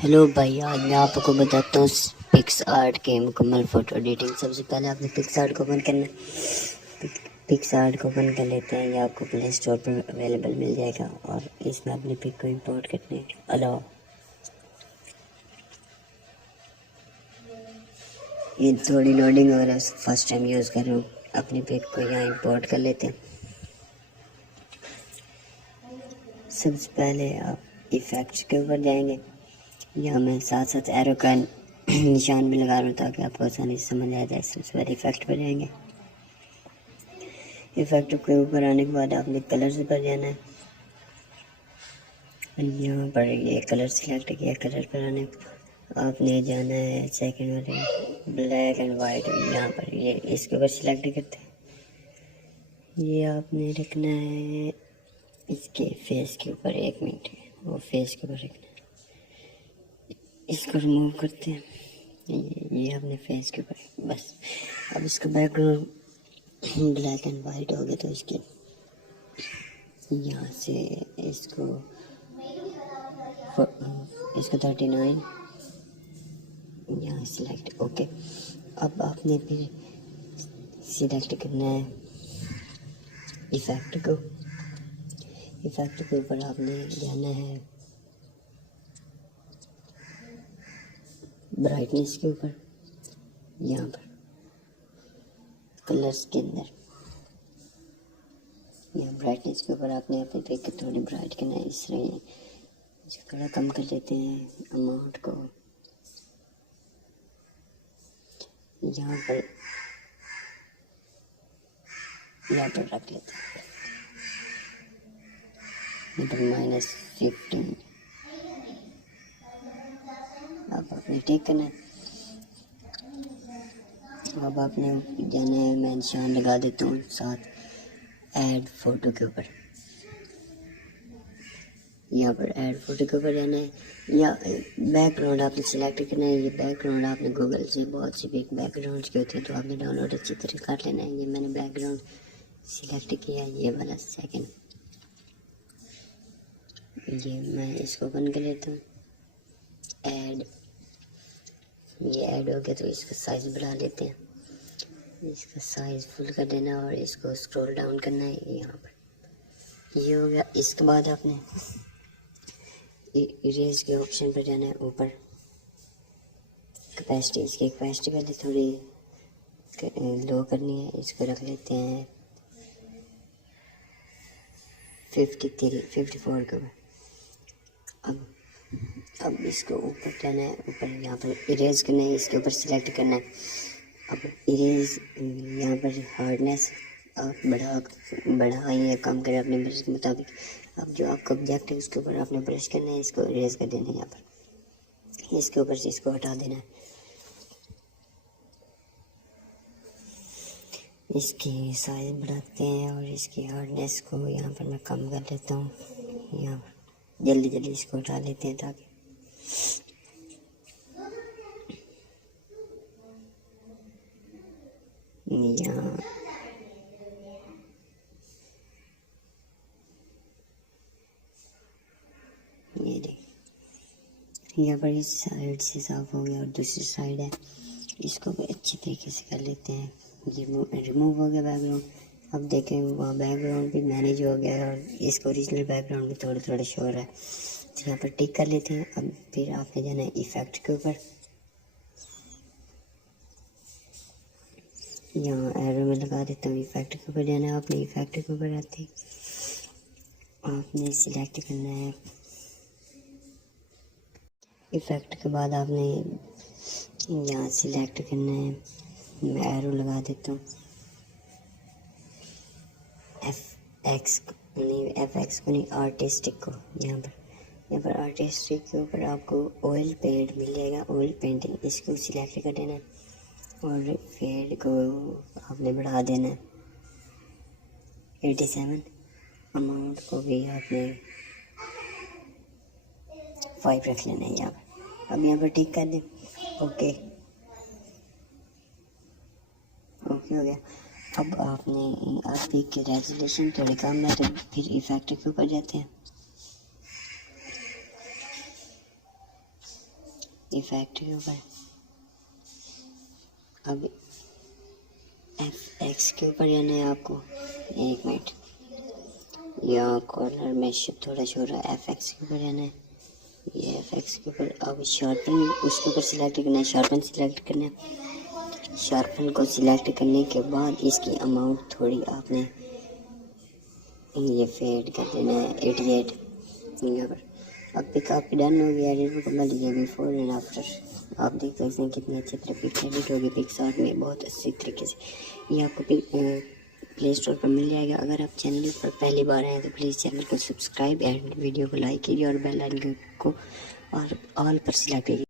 Hello भाई, आज मैं आपको बताता हूँ पिक्सआर्ट के मुकम्मल फ़ोटो एडिटिंग। सबसे पहले आपने पिक्सआर्ट को ओपन करना है। पिक्सआर्ट को ओपन कर लेते हैं, यह आपको प्ले स्टोर पर अवेलेबल मिल जाएगा और इसमें अपनी पिक को इंपोर्ट करने के अलावा ये थोड़ी लोडिंग वगैरह फर्स्ट टाइम यूज़ कर रहा हूँ। अपनी पिक को यहाँ इंपोर्ट कर लेते हैं। सबसे पहले आप इफ़ेक्ट्स के ऊपर जाएंगे। यहाँ मैं साथ साथ एरो का निशान भी लगा रहा हूँ ताकि आपको आसानी से समझ आ जाए। सबसे पहले इफेक्ट पर जाएंगे। इफेक्ट के ऊपर आने के बाद आपने कलर्स पर जाना है। यहाँ पर ये कलर सिलेक्ट किया। कलर पर आने आपने जाना है सेकंड वाले ब्लैक एंड वाइट। यहाँ पर ये इसके ऊपर सिलेक्ट करते हैं। ये आपने रखना है इसके फेस के ऊपर। 1 मिनट वो फेस के ऊपर रखना है। इसको रिमूव करते हैं। ये अपने फेस के ऊपर बस। अब इसका बैकग्राउंड ब्लैक एंड वाइट हो गया तो इसके यहाँ से इसको 39 यहाँ सिलेक्ट। ओके, अब आपने फिर सिलेक्ट करना है इफेक्ट को। इफेक्ट के ऊपर आपने जाना है ब्राइटनेस के ऊपर। यहाँ पर कलर्स के अंदर यहाँ ब्राइटनेस के ऊपर आपने अपनी पिक को थोड़ी ब्राइट करना है। इसलिए इसको थोड़ा कम कर लेते हैं अमाउंट को। यहाँ पर रख लेते हैं। यहाँ पर -15। अब आपने ठीक करना है। अब आपने जाना है, मैं निशान लगा देता हूँ साथ ऐड फोटो के ऊपर। यहाँ पर ऐड फोटो के ऊपर जाना है। या बैकग्राउंड आपने सिलेक्ट करना है। ये बैकग्राउंड आपने गूगल से बहुत सी बिग बैकग्राउंड के होते हैं तो आपने डाउनलोड अच्छी तरह कर लेना है। ये मैंने बैकग्राउंड सिलेक्ट किया, ये वाला सेकंड। ये मैं इसको ओपन कर लेता हूँ। ऐड, ये ऐड हो गया तो इसका साइज़ बढ़ा लेते हैं। इसका साइज़ फुल कर देना और इसको स्क्रॉल डाउन करना है। यहाँ पर ये हो गया। इसके बाद आपने इरेज के ऑप्शन पर जाना है ऊपर। कैपेसिटी, इसकी कैपेसिटी पहले थोड़ी लो करनी है। इसको रख लेते हैं 54 के ऊपर। अब इसको ऊपर जाना है। ऊपर यहाँ पर इरेज करना है, इसके ऊपर सिलेक्ट करना है। अब इरेज यहाँ पर हार्डनेस आप बढ़ा या कम करें अपने ब्रश के मुताबिक। अब जो आपका ऑब्जेक्ट है उसके ऊपर आपने ब्रश करना है, इसको इरेज कर देना है। यहाँ पर इसके ऊपर से इसको हटा देना है। इसकी साइज बढ़ाते हैं और इसकी हार्डनेस को यहाँ पर मैं कम कर लेता हूँ। यहाँ पर जल्दी इसको हटा लेते हैं ताकि यहाँ ये देखिए यहाँ पर इस साइड से साफ हो गया और दूसरी साइड है, इसको भी अच्छी तरीके से कर लेते हैं। ये रिमूव हो गया बैकग्राउंड। अब देखें वहाँ बैकग्राउंड भी मैनेज हो गया और इसका ओरिजिनल बैकग्राउंड भी थोड़े शो हो रहा है। तो यहाँ पर टिक कर लेते हैं। अब फिर आपने जाना है इफेक्ट के ऊपर। यहाँ एरो में लगा देता हूँ। इफेक्ट के ऊपर जाना है आपने। इफेक्ट के ऊपर आते आपने सिलेक्ट करना है। इफेक्ट के बाद आपने यहाँ सिलेक्ट करना है। मैं एरो लगा देता हूँ। एफ एक्स को नहीं, आर्टिस्टिक को। यहाँ पर आर्टिस्टिक के ऊपर आपको ऑयल पेंट मिल जाएगा, ऑयल पेंटिंग। इसको सिलेक्ट कर देना है और फेड को आपने बढ़ा देना है 87। अमाउंट को भी आपने 5 रख लेना है यहाँ पर। अब यहाँ पर टिक कर दें। ओके हो गया। अब आपकी की रेजोल्यूशन थोड़ी कम है तो फिर इफेक्ट के ऊपर जाते हैं। इफेक्ट के ऊपर, अब FX के ऊपर जाना है आपको। 1 मिनट, यहाँ कॉर्नर में थोड़ा शो रहा है, FX के ऊपर जाना है। ये FX के ऊपर अब शार्पन उसके ऊपर सिलेक्ट करना है, शार्पन सिलेक्ट करना है। शार्पन को सिलेक्ट करने के बाद इसकी अमाउंट थोड़ी आपने ये फेड कर देना है 88 यहाँ पर। अब पिक आपकी डन हो गया, एडिट मुकम्मल। ये बिफोर एंड आफ्टर आप देख सकते हैं कितनी अच्छी तरह पिक्स एडिट होगी पिक्सार्ट में, बहुत अच्छी तरीके से। ये आपको प्ले स्टोर पर मिल जाएगा। अगर आप चैनल पर पहली बार आए तो प्लीज़ चैनल को सब्सक्राइब एंड वीडियो को लाइक कीजिए और बेल आइकन को और ऑल पर सिलेक्ट कीजिए।